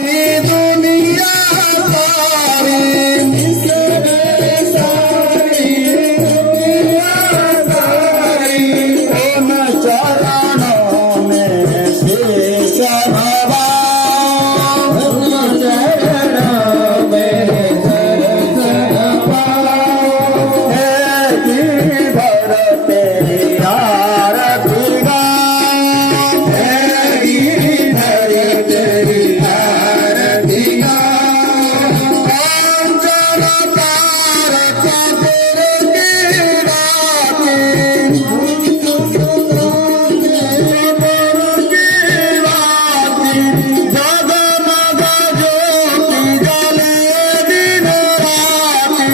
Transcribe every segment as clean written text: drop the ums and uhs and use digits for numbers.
दुनिया सारी निसरे सारी दुनिया सारी उन चरणों में शीश नवा उन चरणों में शीश नवा है गिरधर तेरी आरती गाऊं है गिरधर तेरी आरती गाऊं कांचन तारक तेरे की राती जगमग ज्योति जले दिन राती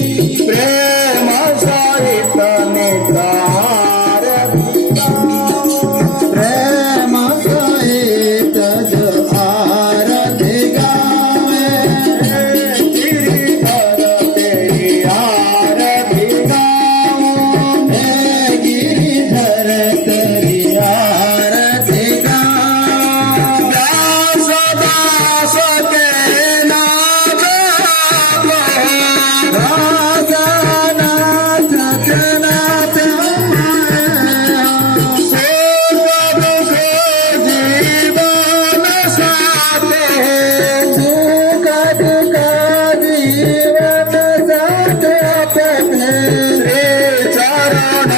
प्रेम सहित नितार प्रेम सहित जो आरती गावे गिरिधर तेरी आरती गाऊं हे गिरिधर तेरी आरती गाऊं दास दास के नाम चरण